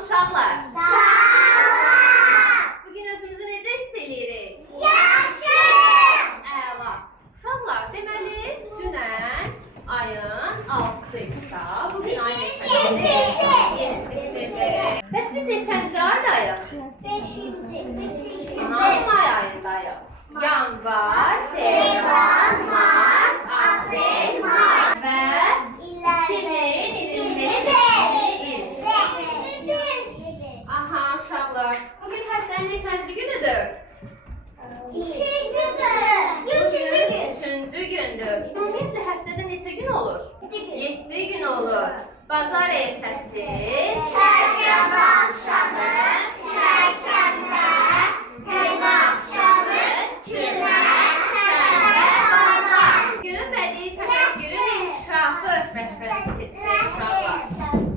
uşaqlar. Sağ olun. Bugün özümüzü necə hiss eləyirik? Yaxşı. Əla. Uşaqlar, deməli, dünən ayın 6-sı isə, bugün ayın neçəsidir? 7-sidir. Bəs biz neçənci aydayıq? 5-ci. Hanı ay ayındayıq? Yanvar, fevral, mart, aprel, may və 2025 il. Aha, uşaqlar, bugün həftənin neçənci günüdür? Bugün 3-cü gündür. Ümumiyyətlə, həftədə neçə gün olur? 7 gün olur. Bazar ertəsi, Çərşənbə axşamı, çərşənbə, cümə axşamı, cümə, şənbə, bazar. gün bədii təfəkkürün inkişafı məşğələsi keçəcək uşaqlar.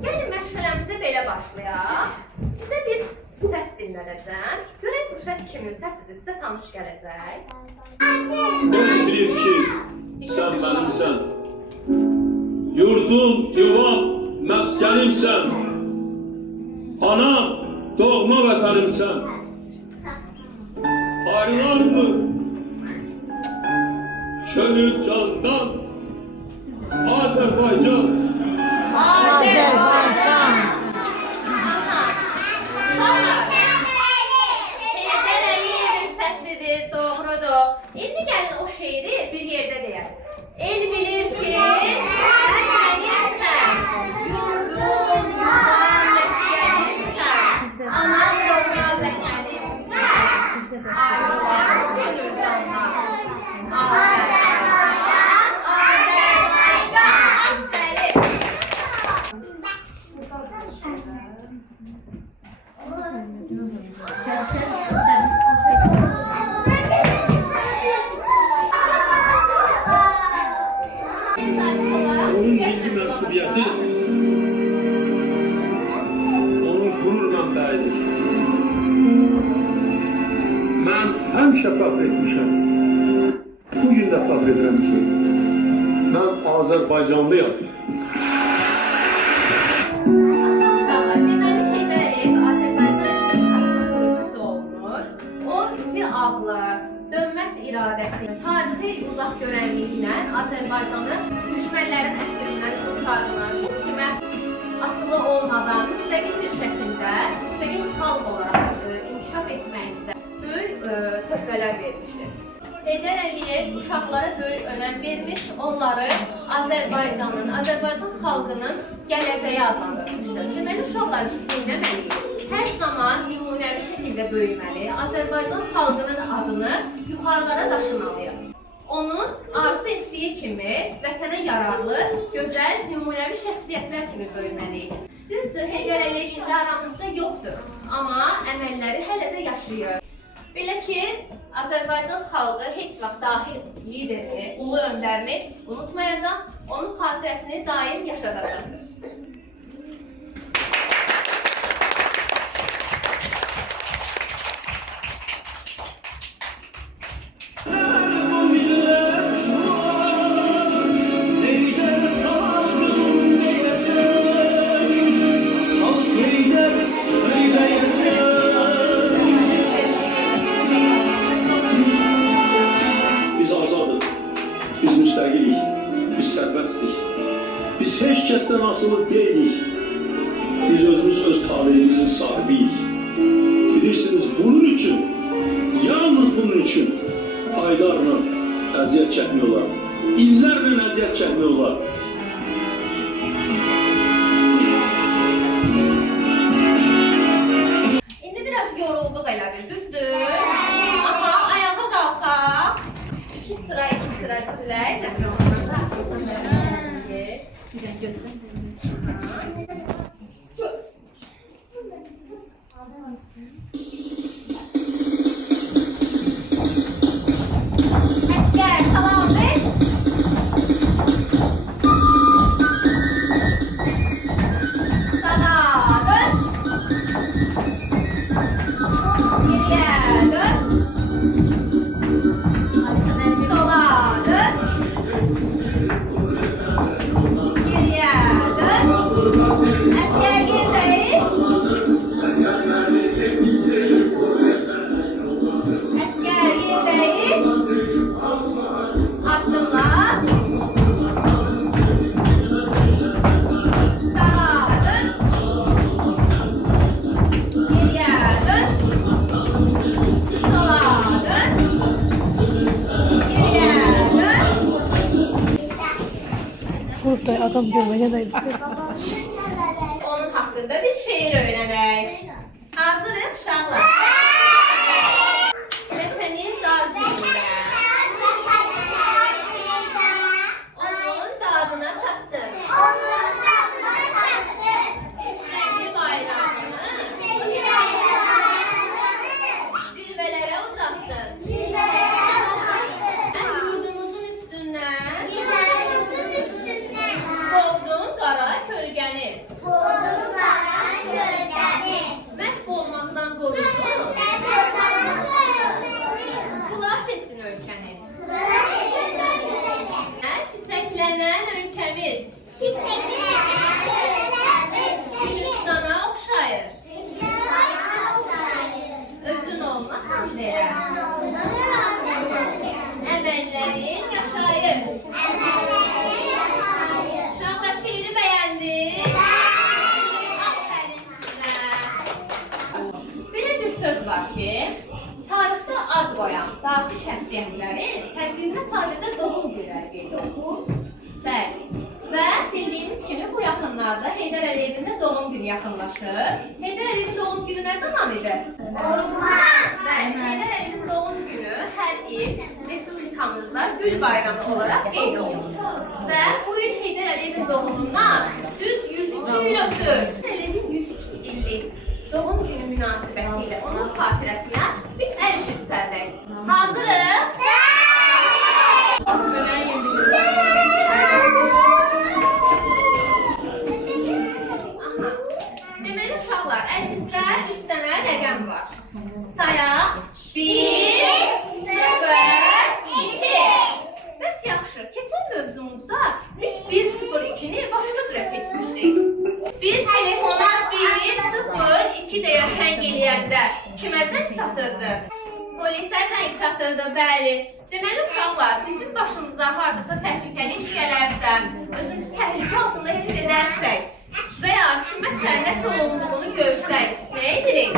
Gəlin məşğələmizə belə başlayaq. Sizə bir səs dinlədəcəm. Görək bu səs kimin səsidir, sizə tanış gələcək. Ben bileyim ki sen benimsen. Yurdum, yuvam, meskenimsen. Anam, doğma vatanımsen. Ayrılar mı? Gönül candan. Azerbaycan. Azərbaycan. Aha. Uşaqlar, Heydər Əliyevin səsidir, doğrudur. İndi gəlin o şeiri bir yerdə deyək. El bilir ki, sən mənimsən, yurdum, yuvam, məskənimsən, anam doğma vətənimsən, ayrılar gönül candan. Azərbaycan, Azərbaycan, Azəri. Onun milli mensubiyeti, onun gurur mənbəyidir. Mən həmişə fəxr etmişəm. Bugün də fəxr edirəm ki, mən Azərbaycanlıyam. Uşaqlar, deməli Heydər Əliyev Azərbaycan Respublikasının qurucusu olmuş. O iti ağlı, dönməz iradəsi, tarixi uzaq görənliyi ilə Azərbaycanı düşmənlərin əsirindən qurtarmış. Heç kimə asılı olmadan müstəqil bir şəkildə, müstəqil xalq olaraq inkişaf etməyimizə böyük töhfələr vermişdir. Heydər Əliyev uşaqlara böyük önəm vermiş, onları Azərbaycanın, Azərbaycan xalqının gələcəyi adlandırmışdır. Deməli, uşaqlar biz dinləməliyik. Hər zaman nümunəvi şəkildə böyüməli, Azərbaycan xalqının adını yuxarılara daşımalıyıq. Onun arzu etdiyi kimi vətənə yararlı, gözəl, nümunəvi şəxsiyyətlər kimi böyüməliyik. Düzdür, Heydər Əliyev indi aramızda yoxdur, amma əməlləri hələ də yaşayır. Belə ki, Azərbaycan xalqı heç vaxt dahi liderini, ulu öndərini unutmayacaq, onun xatirəsini daim yaşadacaqdır. Biz azadıq, biz müstəqilik, biz sərbəstdik. Biz heç kəsdən asılı deyilik. Biz özümüz öz talihimizin sahibiyik. Bilirsiniz, bunun üçün, yalnız bunun üçün aylarla əziyyət çəkmiyorlar. İllərlə əziyyət çəkmiyorlar. İndi biraz yorulduq elə bil, düzdür? Aha, ayağa qalxaq. İki sıra düzülək. Əskər, salam ver. Adam görmeye de Onun hakkında bir şiir öğrenək. Hazırım uşaqlar. Vətənin dar günündə onun dadına çatdım. Rəngli bayrağını zirvələrə ucaltdım. Mən yurdumuzun üstündən qovdum qara kölgəni. Məhv olmaqdan qorudum. Xilas etdin ölkəni. Çiçəklənən ölkəmiz Hindistana oxşayır. Özün olmasan belə əməllərin yaşayır. Uşaqlar şeiri bəyəndiniz? Aferin sizə. Belə bir söz var ki, tarixdə ad qoyan tarixi şəxsiyyətlərin təqvimində sadəcə doğum günləri qeyd olunur. Bəli. Və bildiyimiz kimi bu yaxınlarda Heydər Əliyevin də doğum günü yaxınlaşır. Heydər Əliyevin doğum günü nə zaman idi? Bəli, Heydər Əliyevin doğum günü hər il Respublikamızda Gül bayramı olaraq qeyd olunur. Və bu il Heydər Əliyevin doğumundan düz 102 il ötür. Əliyevin 102 illik doğum günü münasibətilə onun xatirəsinə bir əl işi düzəldək. Hazırıq? Deməli uşaqlar, əlimizdə 3 dənə rəqəm var. Sayaq 1, 0, 2. Bəs yaxşı, keçən mövzumuzda biz 1-0-2-ni başqa cürə keçmişdik. Biz telefona 1-0-2 deyə zəng eləyəndə kimə zəng çatırdı? Polisə zəng çatırdı, bəli. Deməli uşaqlar, bizim başımıza hardasa təhlükəli iş gələrsə, özümüzü təhlükə altında hiss edərsək və ya kiməsə nəsə olunduğunu görsək, nə edirik?